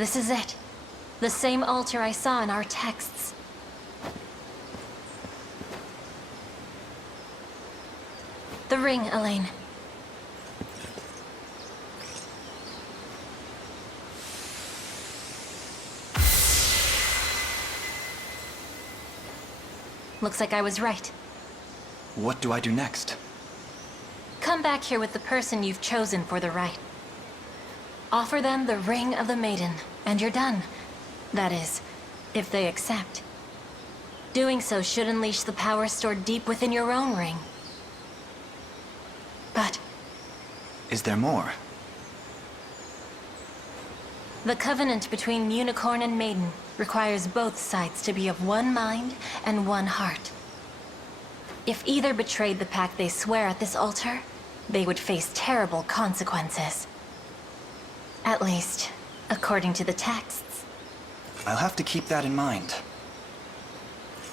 This is it. The same altar I saw in our texts. The ring, Alain. Looks like I was right. What do I do next? Come back here with the person you've chosen for the rite. Offer them the Ring of the Maiden, and you're done. That is, if they accept. Doing so should unleash the power stored deep within your own ring. But... is there more? The covenant between Unicorn and Maiden requires both sides to be of one mind and one heart. If either betrayed the pact they swear at this altar, they would face terrible consequences. At least, according to the texts. I'll have to keep that in mind.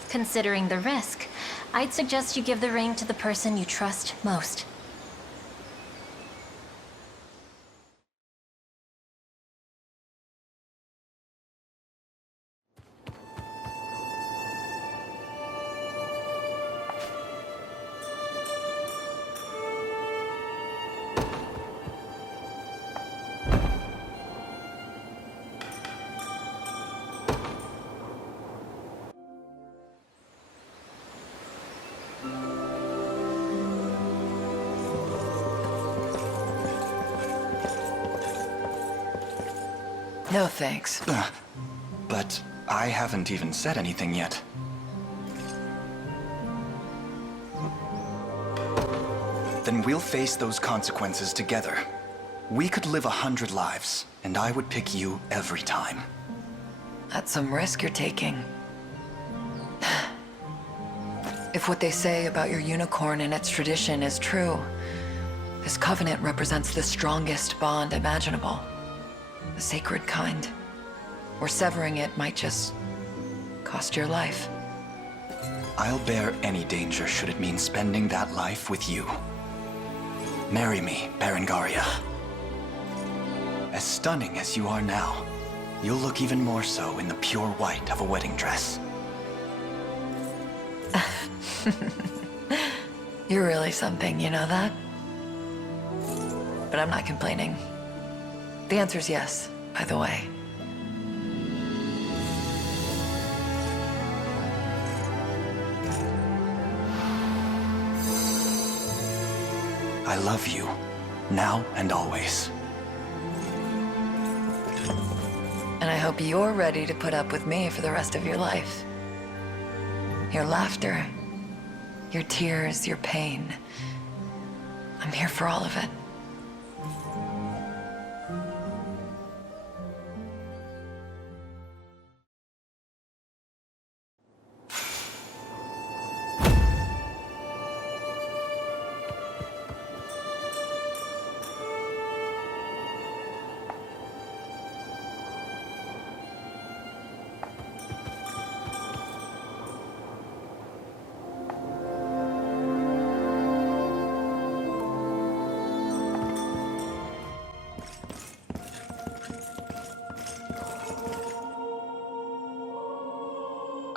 Considering the risk, I'd suggest you give the ring to the person you trust most. No thanks. But I haven't even said anything yet. Then we'll face those consequences together. We could live 100 lives, and I would pick you every time. That's some risk you're taking. If what they say about your unicorn and its tradition is true, this covenant represents the strongest bond imaginable. The sacred kind. Or severing it might just cost your life. I'll bear any danger should it mean spending that life with you. Marry me, Berengaria. As stunning as you are now, you'll look even more so in the pure white of a wedding dress. You're really something, you know that? But I'm not complaining. The answer's yes, by the way. I love you, now and always. And I hope you're ready to put up with me for the rest of your life. Your laughter, your tears, your pain. I'm here for all of it.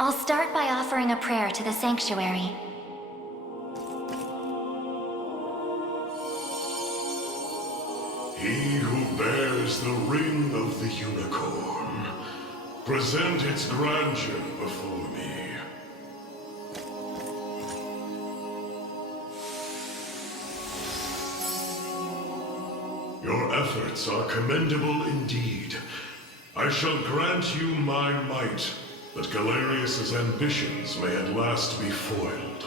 I'll start by offering a prayer to the sanctuary. He who bears the ring of the unicorn, present its grandeur before me. Your efforts are commendable indeed. I shall grant you my might, that Galerius's ambitions may at last be foiled.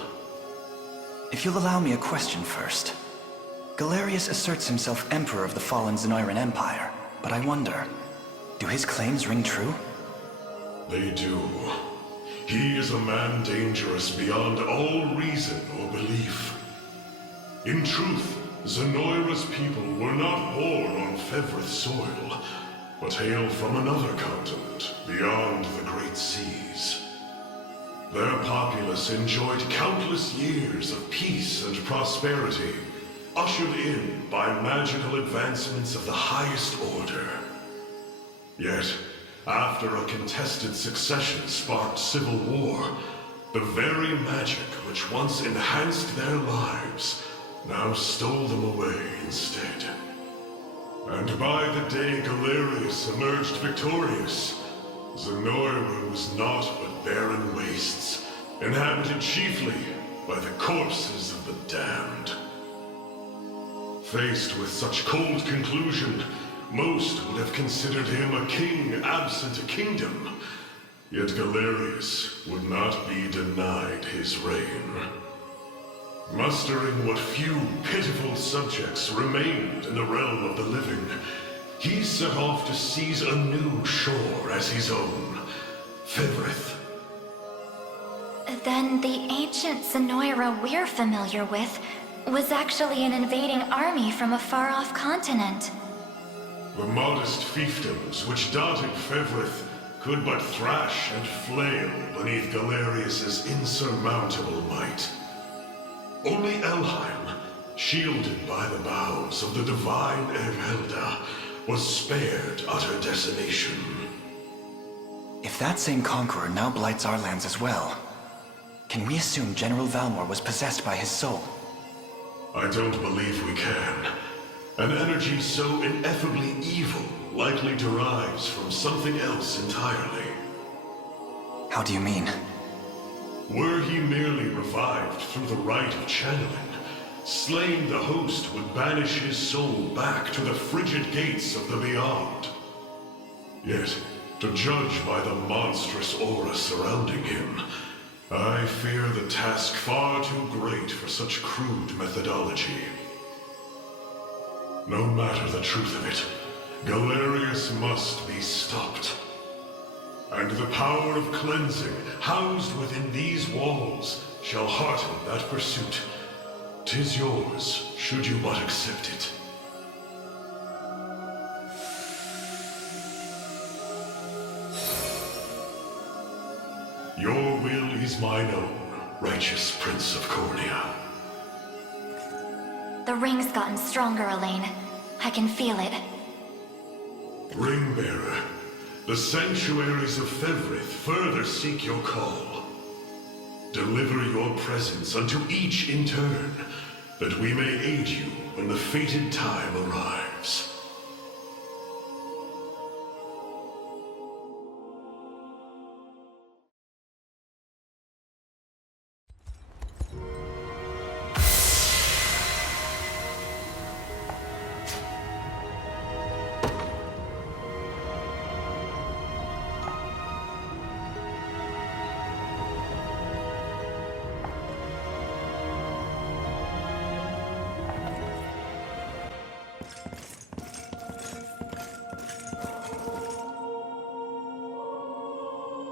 If you'll allow me a question first. Galerius asserts himself Emperor of the fallen Zenoiran Empire, but I wonder, do his claims ring true? They do. He is a man dangerous beyond all reason or belief. In truth, Zenoira's people were not born on Fevrith soil, but hail from another continent, beyond the Great Seas. Their populace enjoyed countless years of peace and prosperity, ushered in by magical advancements of the highest order. Yet, after a contested succession sparked civil war, the very magic which once enhanced their lives now stole them away instead. And by the day Galerius emerged victorious, Zenoiran was naught but barren wastes, inhabited chiefly by the corpses of the damned. Faced with such cold conclusion, most would have considered him a king absent a kingdom. Yet Galerius would not be denied his reign. Mustering what few pitiful subjects remained in the realm of the living, he set off to seize a new shore as his own, Fevrith. Then the ancient Zenoira we're familiar with was actually an invading army from a far-off continent. The modest fiefdoms which dotted Fevrith could but thrash and flail beneath Galerius's insurmountable might. Only Elheim, shielded by the boughs of the divine Erhelda, was spared utter decimation. If that same conqueror now blights our lands as well, can we assume General Valmor was possessed by his soul? I don't believe we can. An energy so ineffably evil likely derives from something else entirely. How do you mean? Were he merely revived through the rite of channeling, slaying the host would banish his soul back to the frigid gates of the beyond. Yet, to judge by the monstrous aura surrounding him, I fear the task far too great for such crude methodology. No matter the truth of it, Galerius must be stopped. And the power of cleansing housed within these walls shall hearten that pursuit. 'Tis yours, should you but accept it. Your will is mine own, righteous Prince of Cornea. The ring's gotten stronger, Alain. I can feel it. Ringbearer, the sanctuaries of Fevrith further seek your call. Deliver your presence unto each in turn, that we may aid you when the fated time arrives.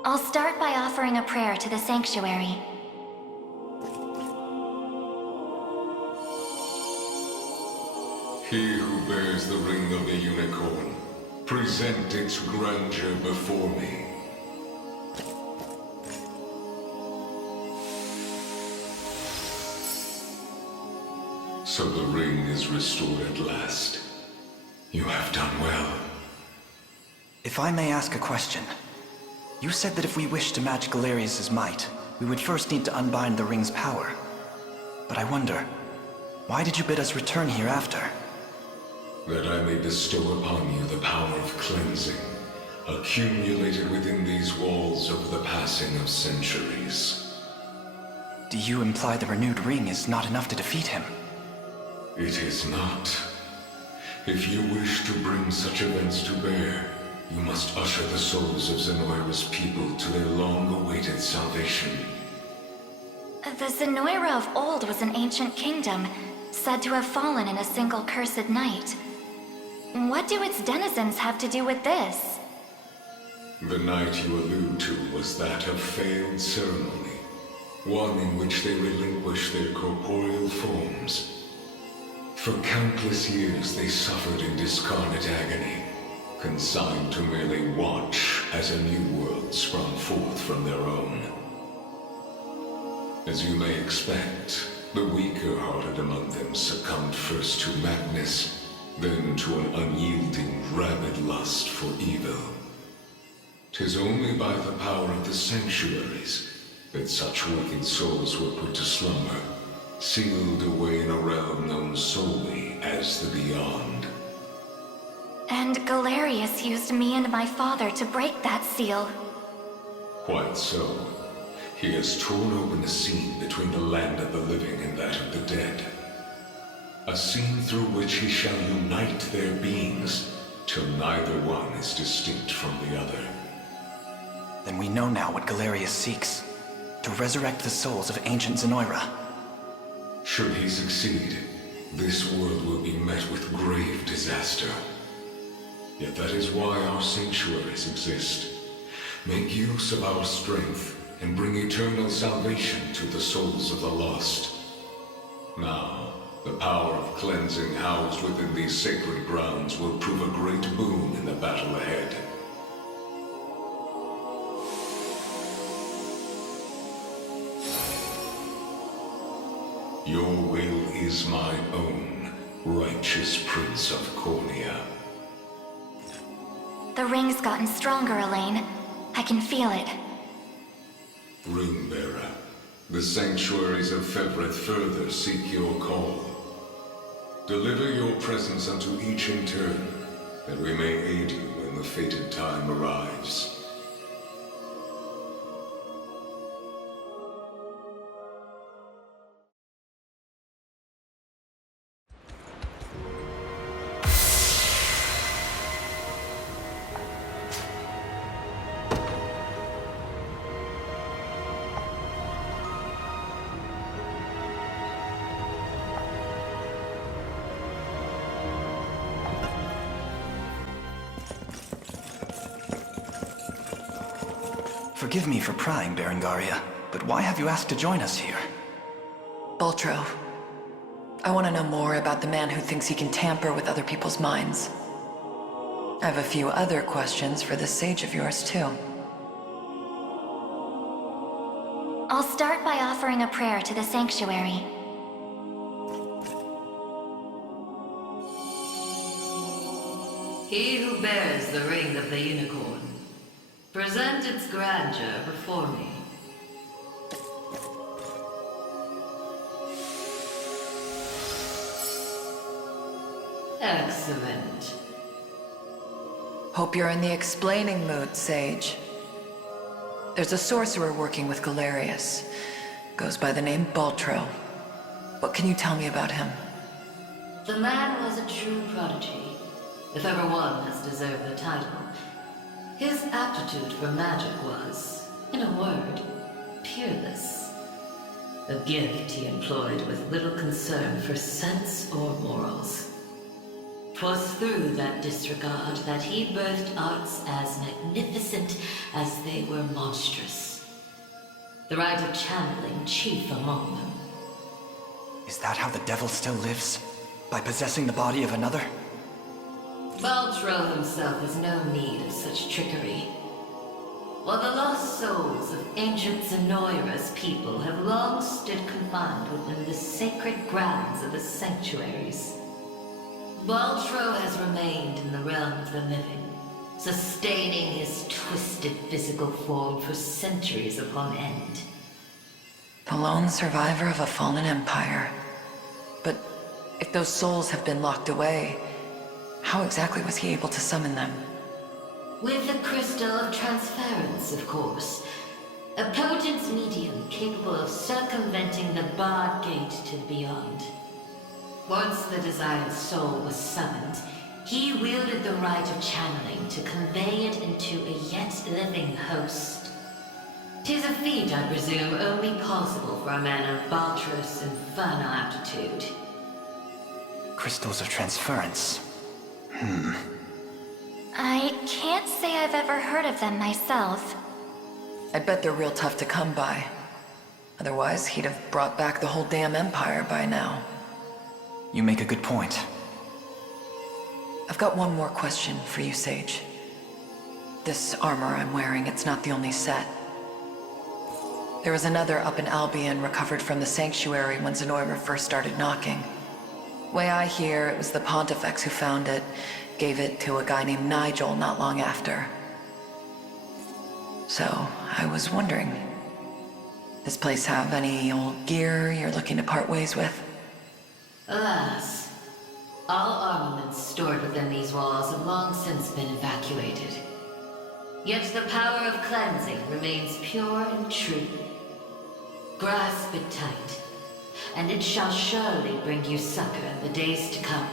I'll start by offering a prayer to the sanctuary. He who bears the ring of the Unicorn, present its grandeur before me. So the ring is restored at last. You have done well. If I may ask a question. You said that if we wished to match Galerius's might, we would first need to unbind the ring's power. But I wonder, why did you bid us return here after? That I may bestow upon you the power of cleansing, accumulated within these walls over the passing of centuries. Do you imply the renewed ring is not enough to defeat him? It is not. If you wish to bring such events to bear, you must usher the souls of Zenoira's people to their long-awaited salvation. The Zenoira of old was an ancient kingdom, said to have fallen in a single cursed night. What do its denizens have to do with this? The night you allude to was that of failed ceremony, one in which they relinquished their corporeal forms. For countless years they suffered in discarnate agony, consigned to merely watch as a new world sprung forth from their own. As you may expect, the weaker-hearted among them succumbed first to madness, then to an unyielding, rabid lust for evil. 'Tis only by the power of the sanctuaries that such wicked souls were put to slumber, sealed away in a realm known solely as the Beyond. And Galerius used me and my father to break that seal. Quite so. He has torn open a seam between the land of the living and that of the dead. A seam through which he shall unite their beings, till neither one is distinct from the other. Then we know now what Galerius seeks. To resurrect the souls of ancient Zenoira. Should he succeed, this world will be met with grave disaster. Yet that is why our sanctuaries exist. Make use of our strength and bring eternal salvation to the souls of the lost. Now, the power of cleansing housed within these sacred grounds will prove a great boon in the battle ahead. Your will is my own, righteous Prince of Cornea. The ring's gotten stronger, Alain. I can feel it. Ringbearer, the sanctuaries of Fevrith further seek your call. Deliver your presence unto each in turn, that we may aid you when the fated time arrives. Forgive me for prying, Berengaria, but why have you asked to join us here? Baltro, I want to know more about the man who thinks he can tamper with other people's minds. I have a few other questions for this sage of yours, too. I'll start by offering a prayer to the sanctuary. He who bears the ring of the Unicorn, present its grandeur before me. Excellent. Hope you're in the explaining mood, Sage. There's a sorcerer working with Galerius. Goes by the name Baltro. What can you tell me about him? The man was a true prodigy, if ever one has deserved the title. His aptitude for magic was, in a word, peerless. A gift he employed with little concern for sense or morals. 'Twas through that disregard that he birthed arts as magnificent as they were monstrous. The rite of channeling chief among them. Is that how the devil still lives? By possessing the body of another? Baltro himself has no need of such trickery. While the lost souls of ancient Zenoira's people have long stood confined within the sacred grounds of the sanctuaries, Baltro has remained in the realm of the living, sustaining his twisted physical form for centuries upon end. The lone survivor of a fallen empire. But if those souls have been locked away, how exactly was he able to summon them? With the crystal of transference, of course. A potent medium capable of circumventing the barred gate to the beyond. Once the desired soul was summoned, he wielded the rite of channeling to convey it into a yet living host. 'Tis a feat, I presume, only possible for a man of Baltro's infernal aptitude. Crystals of transference. I can't say I've ever heard of them myself. I bet they're real tough to come by. Otherwise, he'd have brought back the whole damn empire by now. You make a good point. I've got one more question for you, Sage. This armor I'm wearing, it's not the only set. There was another up in Albion recovered from the sanctuary when Zenoira first started knocking. Way I hear, it was the Pontifex who found it, gave it to a guy named Nigel not long after. So, I was wondering, this place have any old gear you're looking to part ways with? Alas, all armaments stored within these walls have long since been evacuated. Yet the power of cleansing remains pure and true. Grasp it tight, and it shall surely bring you succor in the days to come.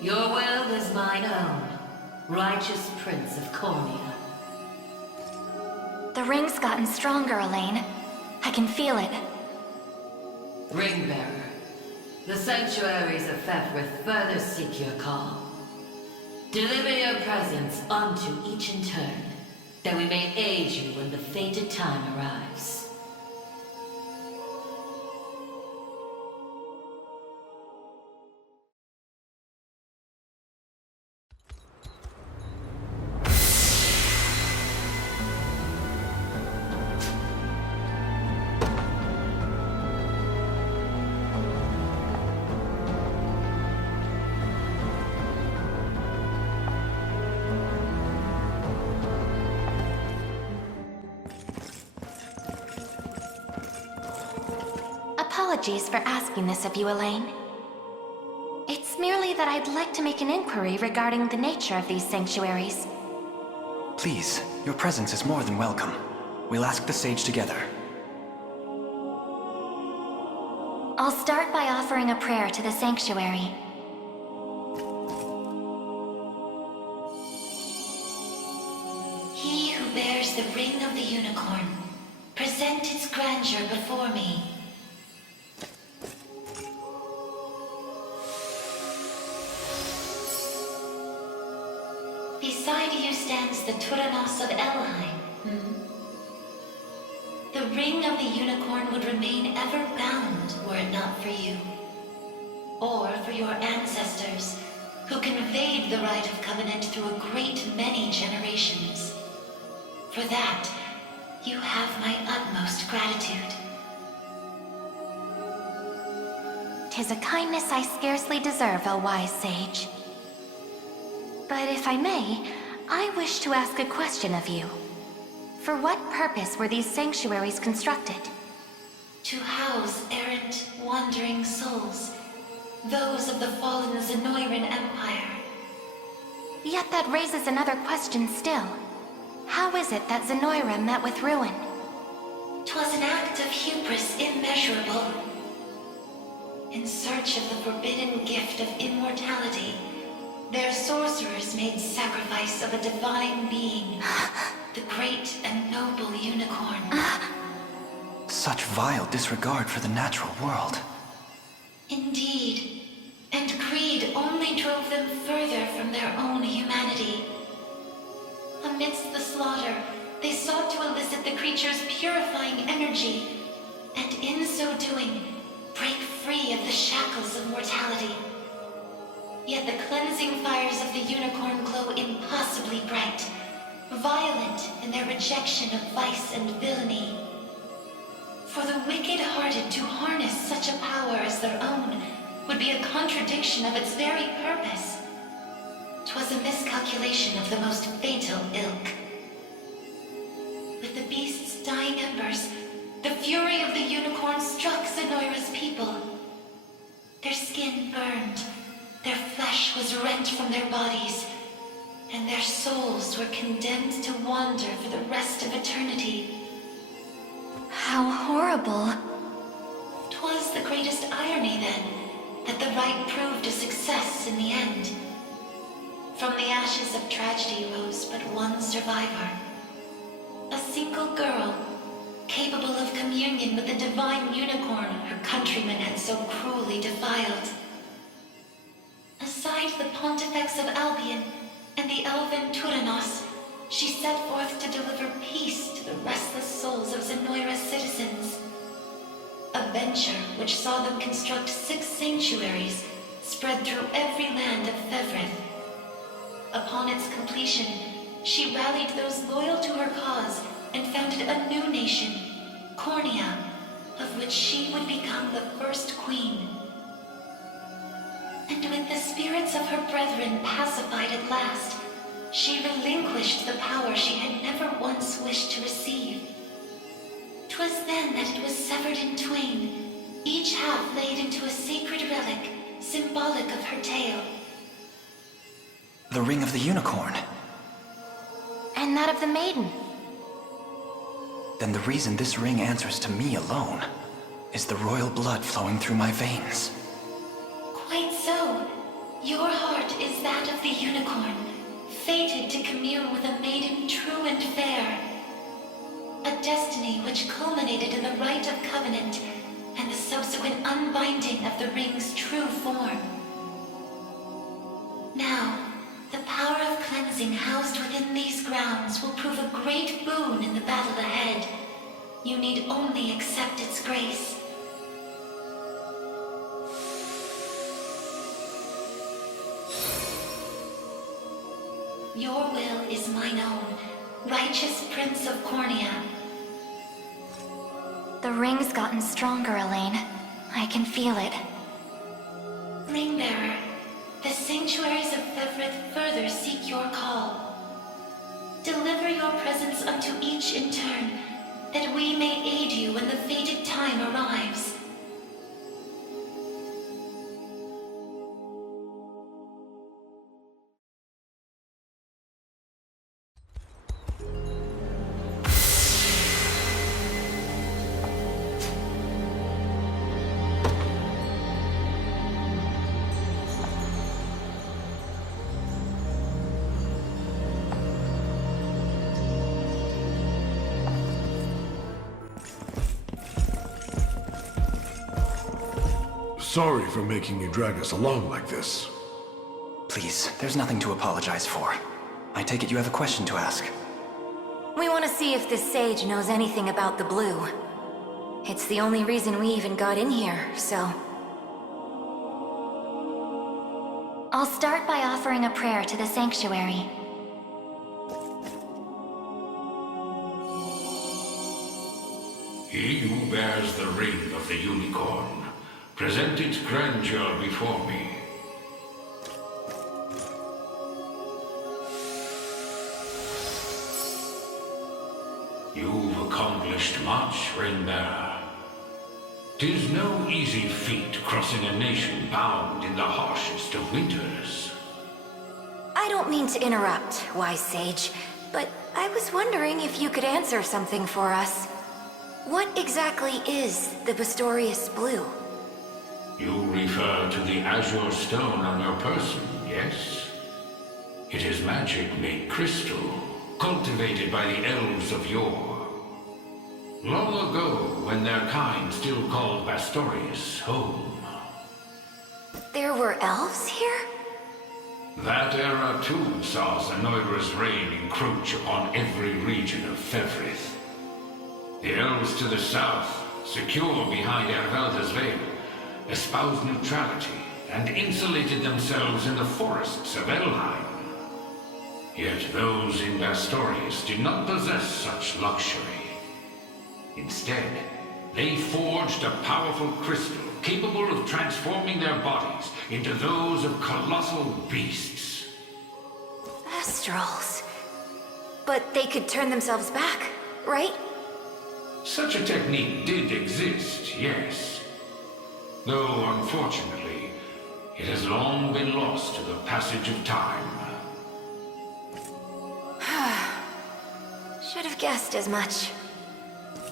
Your will is mine own, righteous Prince of Cornea. The ring's gotten stronger, Alain. I can feel it. Ringbearer, the sanctuaries of Fevrith further seek your call. Deliver your presence unto each in turn, that we may aid you when the fated time arrives. Apologies for asking this of you, Alain. It's merely that I'd like to make an inquiry regarding the nature of these sanctuaries. Please, your presence is more than welcome. We'll ask the sage together. I'll start by offering a prayer to the sanctuary. He who bears the ring of the unicorn, present its grandeur before me. Beside you stands the Turanos of Elheim. The ring of the unicorn would remain ever bound were it not for you. Or for your ancestors, who conveyed the rite of covenant through a great many generations. For that, you have my utmost gratitude. 'Tis a kindness I scarcely deserve, O wise sage. But if I may, I wish to ask a question of you. For what purpose were these sanctuaries constructed? To house errant, wandering souls, those of the fallen Zenoiran Empire. Yet that raises another question still. How is it that Zenoira met with ruin? 'Twas an act of hubris immeasurable. In search of the forbidden gift of immortality, their sorcerers made sacrifice of a divine being, the great and noble Unicorn. Such vile disregard for the natural world. Indeed, and greed only drove them further from their own humanity. Amidst the slaughter, they sought to elicit the creature's purifying energy, and in so doing, break free of the shackles of mortality. Yet the cleansing fires of the unicorn glow impossibly bright, violent in their rejection of vice and villainy. For the wicked-hearted to harness such a power as their own would be a contradiction of its very purpose. 'Twas a miscalculation of the most fatal ilk. With the beast's dying embers, the fury of the unicorn struck Zenoira's people. Their skin burned, their flesh was rent from their bodies, and their souls were condemned to wander for the rest of eternity. How horrible. 'Twas the greatest irony, then, that the rite proved a success in the end. From the ashes of tragedy rose but one survivor. A single girl, capable of communion with the divine unicorn her countrymen had so cruelly defiled. Aside the Pontifex of Albion and the elven Turanos, she set forth to deliver peace to the restless souls of Zenoira's citizens. A venture which saw them construct 6 sanctuaries spread through every land of Fevrith. Upon its completion, she rallied those loyal to her cause and founded a new nation, Cornea, of which she would become the first queen. And with the spirits of her brethren pacified at last, she relinquished the power she had never once wished to receive. 'Twas then that it was severed in twain, each half laid into a sacred relic, symbolic of her tale. The ring of the unicorn. And that of the maiden. Then the reason this ring answers to me alone is the royal blood flowing through my veins. Quite so. Your heart is that of the unicorn, fated to commune with a maiden true and fair. A destiny which culminated in the rite of covenant and the subsequent unbinding of the ring's true form. Now, the power of cleansing housed within these grounds will prove a great boon in the battle ahead. You need only accept its grace. Your will is mine own, righteous Prince of Cornea. The ring's gotten stronger, Alain. I can feel it. Ringbearer, the sanctuaries of Fevrith further seek your call. Deliver your presence unto each in turn, that we may aid you when the fated time arrives. Sorry for making you drag us along like this. Please, there's nothing to apologize for. I take it you have a question to ask. We want to see if this sage knows anything about the blue. It's the only reason we even got in here, so... I'll start by offering a prayer to the sanctuary. He who bears the ring of the unicorn, present its grandeur before me. You've accomplished much, Ringbearer. 'Tis no easy feat crossing a nation bound in the harshest of winters. I don't mean to interrupt, wise sage, but I was wondering if you could answer something for us. What exactly is the Bastorius Blue? You refer to the azure stone on your person, yes? It is magic made crystal, cultivated by the elves of yore. Long ago, when their kind still called Bastorius home. There were elves here? That era too saw Zenoiran's reign encroach upon every region of Fevrith. The elves to the south, secure behind Ervelda's veil, espoused neutrality and insulated themselves in the forests of Elheim. Yet those in Bastorius did not possess such luxury. Instead, they forged a powerful crystal capable of transforming their bodies into those of colossal beasts. Astrals. But they could turn themselves back, right? Such a technique did exist, yes. Though, unfortunately, it has long been lost to the passage of time. Should have guessed as much.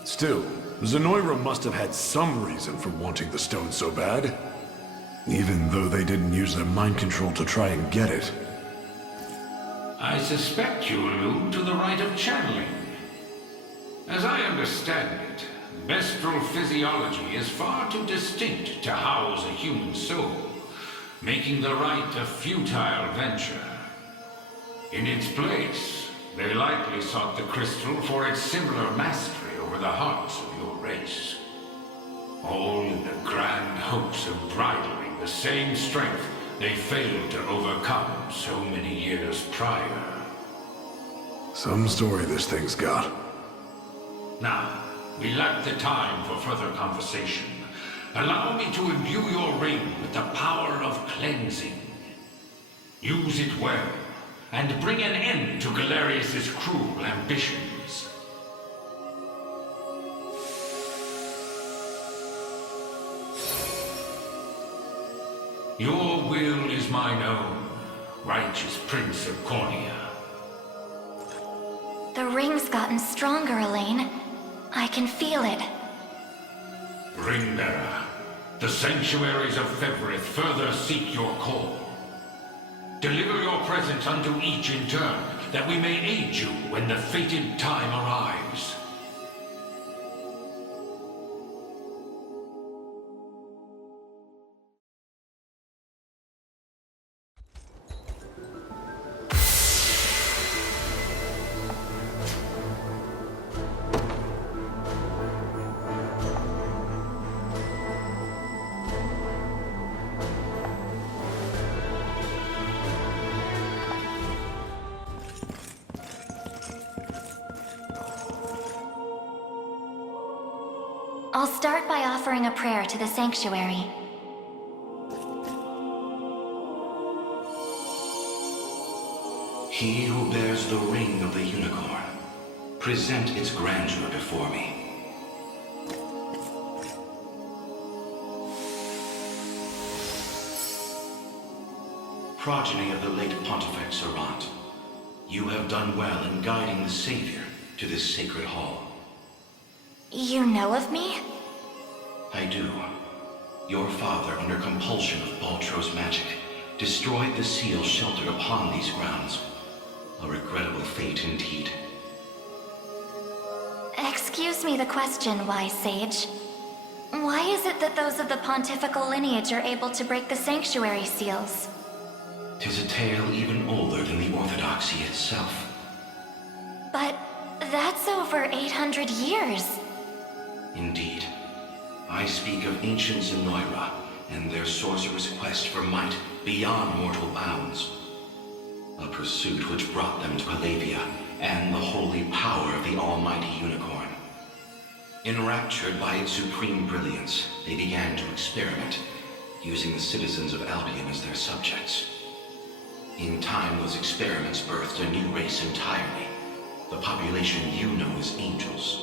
Still, Zenoiran must have had some reason for wanting the stone so bad. Even though they didn't use their mind control to try and get it. I suspect you allude to the rite of channeling. As I understand it, bestral physiology is far too distinct to house a human soul, making the rite a futile venture. In its place, they likely sought the crystal for its similar mastery over the hearts of your race. All in the grand hopes of bridling the same strength they failed to overcome so many years prior. Some story this thing's got. Now, we lack the time for further conversation, Allow me to imbue your ring with the power of cleansing. Use it well, and bring an end to Galerius's cruel ambitions. Your will is mine own, righteous Prince of Cornea. The ring's gotten stronger, Alain. I can feel it. Ringbearer, the sanctuaries of Fevrith further seek your call. Deliver your presence unto each in turn, that we may aid you when the fated time arrives. I'll start by offering a prayer to the sanctuary. He who bears the ring of the Unicorn, present its grandeur before me. Progeny of the late Pontifex Errant, you have done well in guiding the Savior to this sacred hall. You know of me? I do. Your father, under compulsion of Baltro's magic, destroyed the seal sheltered upon these grounds. A regrettable fate indeed. Excuse me the question, wise sage. Why is it that those of the pontifical lineage are able to break the sanctuary seals? 'Tis a tale even older than the Orthodoxy itself. But that's over 800 years. Indeed. I speak of ancient Zenoiran and their sorcerer's quest for might beyond mortal bounds. A pursuit which brought them to Palavia and the holy power of the almighty Unicorn. Enraptured by its supreme brilliance, they began to experiment, using the citizens of Albion as their subjects. In time, those experiments birthed a new race entirely. The population you know as angels.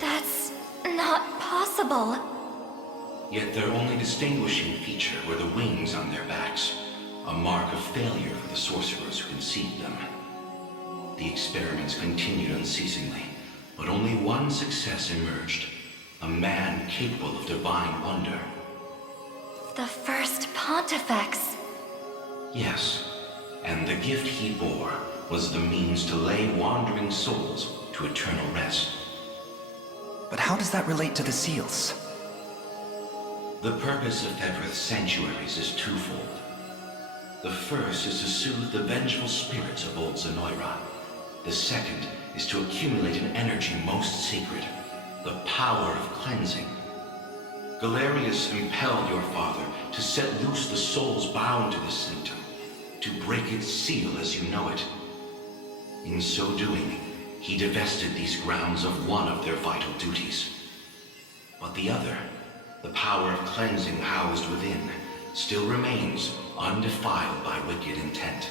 That's not possible. Yet their only distinguishing feature were the wings on their backs, a mark of failure for the sorcerers who conceived them. The experiments continued unceasingly, but only one success emerged. A man capable of divine wonder. The first Pontifex. Yes, and the gift he bore was the means to lay wandering souls to eternal rest. But how does that relate to the seals? The purpose of Fevrith's sanctuaries is twofold. The first is to soothe the vengeful spirits of old Zenoiran. The second is to accumulate an energy most sacred, the power of cleansing. Galerius impelled your father to set loose the souls bound to this sanctum, to break its seal as you know it. In so doing, he divested these grounds of one of their vital duties. But the other, the power of cleansing housed within, still remains undefiled by wicked intent.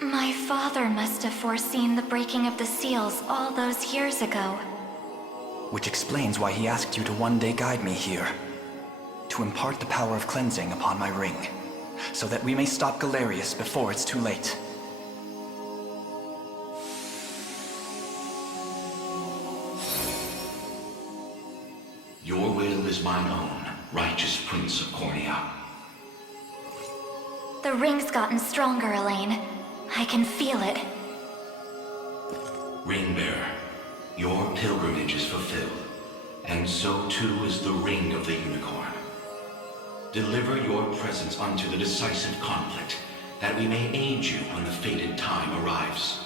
My father must have foreseen the breaking of the seals all those years ago. Which explains why he asked you to one day guide me here. To impart the power of cleansing upon my ring, so that we may stop Galerius before it's too late. Your will is mine own, righteous Prince of Cornea. The ring's gotten stronger, Alain. I can feel it. Ringbearer, your pilgrimage is fulfilled, and so too is the ring of the Unicorn. Deliver your presence unto the decisive conflict, that we may aid you when the fated time arrives.